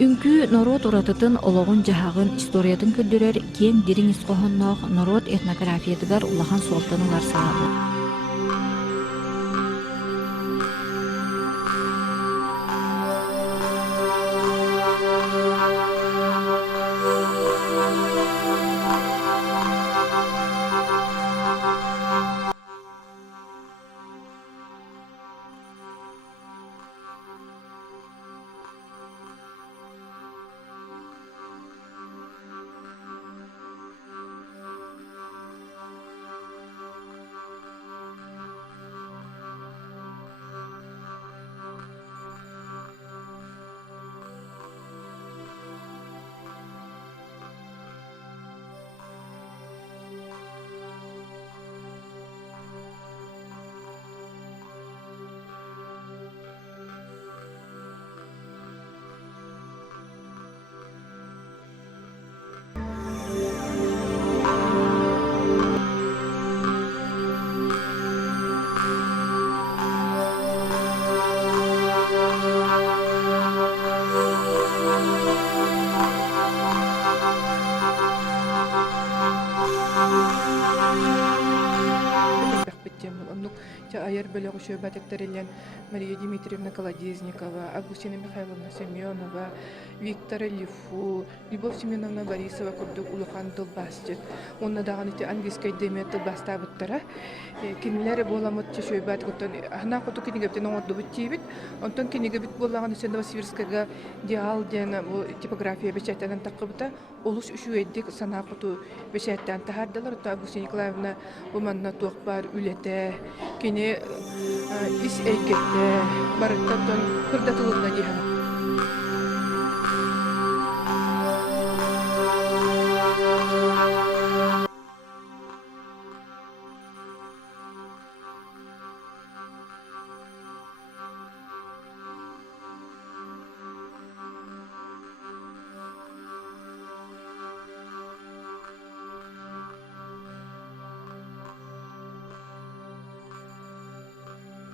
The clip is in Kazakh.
Үңкүү норот уратытын ологун жахагын историятын көддөрөр кең дириң исқоһонноох норот этнографиятыгар улахан суолтанылар саабы. Айыр бөлөг шөбәтектерилен Мария Дмитриевна Колодезникова, Августина Михайловна Семенова, Виктора Лифу, Любовь Семеновна Борисова курдук улахан тылбастык. Онна даган ити английский деме тылбастабыттара. Кинилер боламыт шөбәт куттан ана куту кинигептен оңорду биттибит. Онтон кинигебит болаган исен Новосибирскага диал ден типография бечеттен такыбыта. Олус үшү эддик сана куту бечеттен тахардалар. Августина Николаевна буманна туакпар үлете. Кини ис эйкетте барыттан кырдатылына диһа.